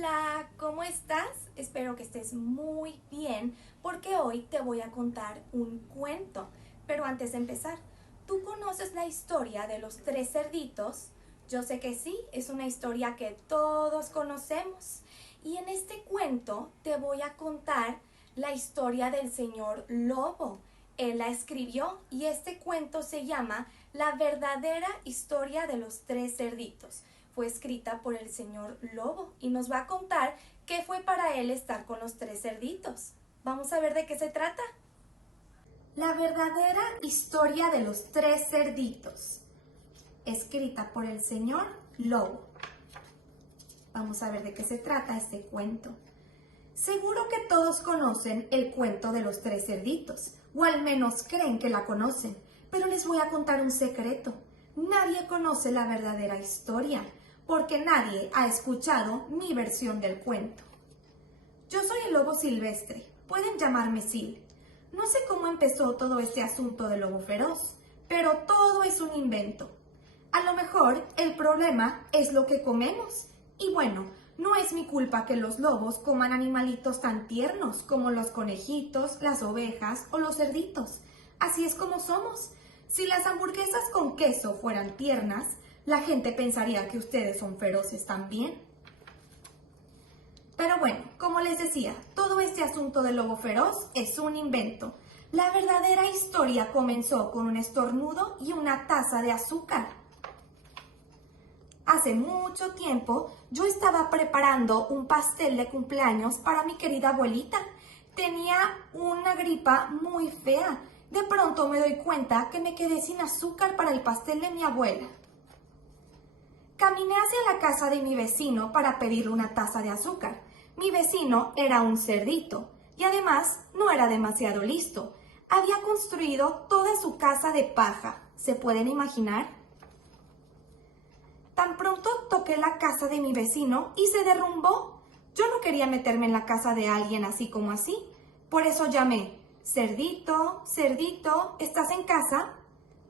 Hola, ¿cómo estás? Espero que estés muy bien porque hoy te voy a contar un cuento. Pero antes de empezar, ¿tú conoces la historia de los tres cerditos? Yo sé que sí, es una historia que todos conocemos. Y en este cuento te voy a contar la historia del señor Lobo. Él la escribió y este cuento se llama La verdadera historia de los tres cerditos. Fue escrita por el señor Lobo y nos va a contar qué fue para él estar con los tres cerditos. Vamos a ver de qué se trata. La verdadera historia de los tres cerditos, escrita por el señor Lobo. Vamos a ver de qué se trata este cuento. Seguro que todos conocen el cuento de los tres cerditos, o al menos creen que la conocen, pero les voy a contar un secreto. Nadie conoce la verdadera historia, porque nadie ha escuchado mi versión del cuento. Yo soy el lobo silvestre, pueden llamarme Sil. No sé cómo empezó todo este asunto del lobo feroz, pero todo es un invento. A lo mejor el problema es lo que comemos, y bueno, no es mi culpa que los lobos coman animalitos tan tiernos como los conejitos, las ovejas o los cerditos. Así es como somos. Si las hamburguesas con queso fueran tiernas, la gente pensaría que ustedes son feroces también. Pero bueno, como les decía, todo este asunto del lobo feroz es un invento. La verdadera historia comenzó con un estornudo y una taza de azúcar. Hace mucho tiempo yo estaba preparando un pastel de cumpleaños para mi querida abuelita. Tenía una gripa muy fea. De pronto me doy cuenta que me quedé sin azúcar para el pastel de mi abuela. Caminé hacia la casa de mi vecino para pedirle una taza de azúcar. Mi vecino era un cerdito y además no era demasiado listo. Había construido toda su casa de paja. ¿Se pueden imaginar? Tan pronto toqué la casa de mi vecino y se derrumbó. Yo no quería meterme en la casa de alguien así como así. Por eso llamé: Cerdito, cerdito, ¿estás en casa?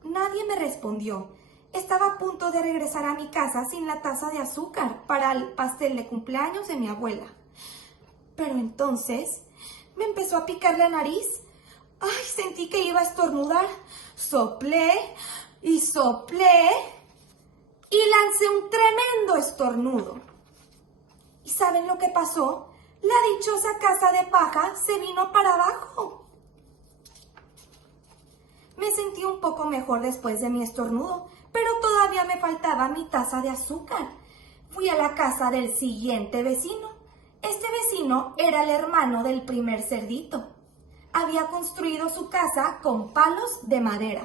Nadie me respondió. Estaba a punto de regresar a mi casa sin la taza de azúcar para el pastel de cumpleaños de mi abuela. Pero entonces me empezó a picar la nariz. ¡Ay! Sentí que iba a estornudar. Soplé y soplé y lancé un tremendo estornudo. ¿Y saben lo que pasó? La dichosa casa de paja se vino para abajo. Me sentí un poco mejor después de mi estornudo, pero todavía me faltaba mi taza de azúcar. Fui a la casa del siguiente vecino. Este vecino era el hermano del primer cerdito. Había construido su casa con palos de madera.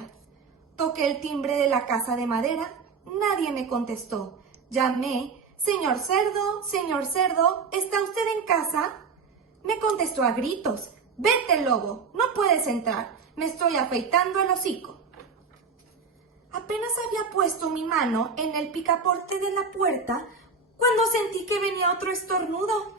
Toqué el timbre de la casa de madera. Nadie me contestó. Llamé: señor cerdo, ¿está usted en casa? Me contestó a gritos: vete, lobo, no puedes entrar, me estoy afeitando el hocico. Apenas había puesto mi mano en el picaporte de la puerta cuando sentí que venía otro estornudo.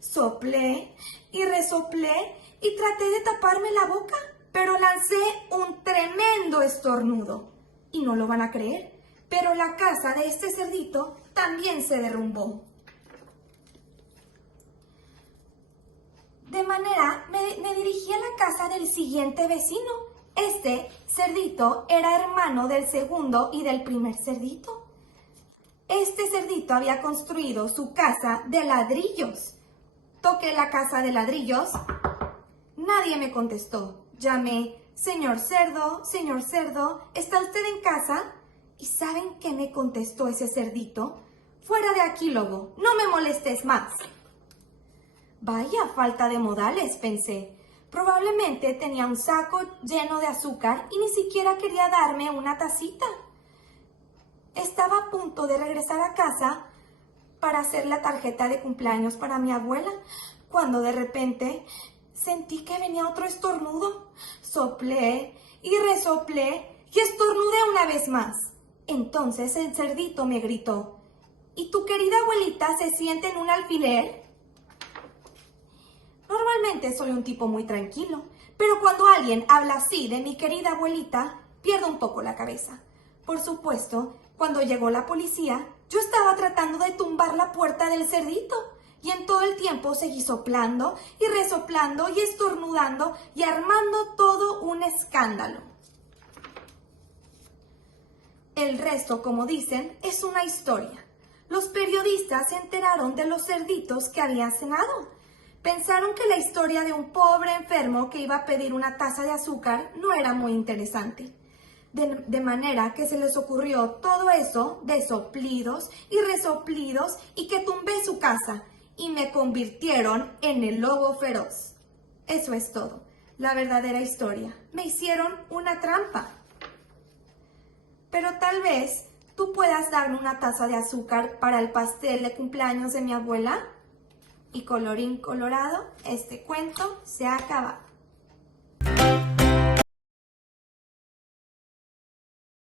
Soplé y resoplé y traté de taparme la boca, pero lancé un tremendo estornudo. Y no lo van a creer, pero la casa de este cerdito también se derrumbó. De manera, me dirigí a la casa del siguiente vecino. Este cerdito era hermano del segundo y del primer cerdito. Este cerdito había construido su casa de ladrillos. Toqué la casa de ladrillos. Nadie me contestó. Llamé: señor cerdo, ¿está usted en casa? ¿Y saben qué me contestó ese cerdito? Fuera de aquí, lobo, no me molestes más. Vaya falta de modales, pensé. Probablemente tenía un saco lleno de azúcar y ni siquiera quería darme una tacita. Estaba a punto de regresar a casa para hacer la tarjeta de cumpleaños para mi abuela, cuando de repente sentí que venía otro estornudo. Soplé y resoplé y estornudé una vez más. Entonces el cerdito me gritó: ¿y tu querida abuelita se siente en un alfiler? Normalmente soy un tipo muy tranquilo, pero cuando alguien habla así de mi querida abuelita, pierdo un poco la cabeza. Por supuesto, cuando llegó la policía, yo estaba tratando de tumbar la puerta del cerdito, y en todo el tiempo seguí soplando y resoplando y estornudando y armando todo un escándalo. El resto, como dicen, es una historia. Los periodistas se enteraron de los cerditos que habían cenado. Pensaron que la historia de un pobre enfermo que iba a pedir una taza de azúcar no era muy interesante. De manera que se les ocurrió todo eso de soplidos y resoplidos y que tumbé su casa y me convirtieron en el lobo feroz. Eso es todo, la verdadera historia. Me hicieron una trampa. Pero tal vez tú puedas darme una taza de azúcar para el pastel de cumpleaños de mi abuela. Y colorín colorado, este cuento se ha acabado.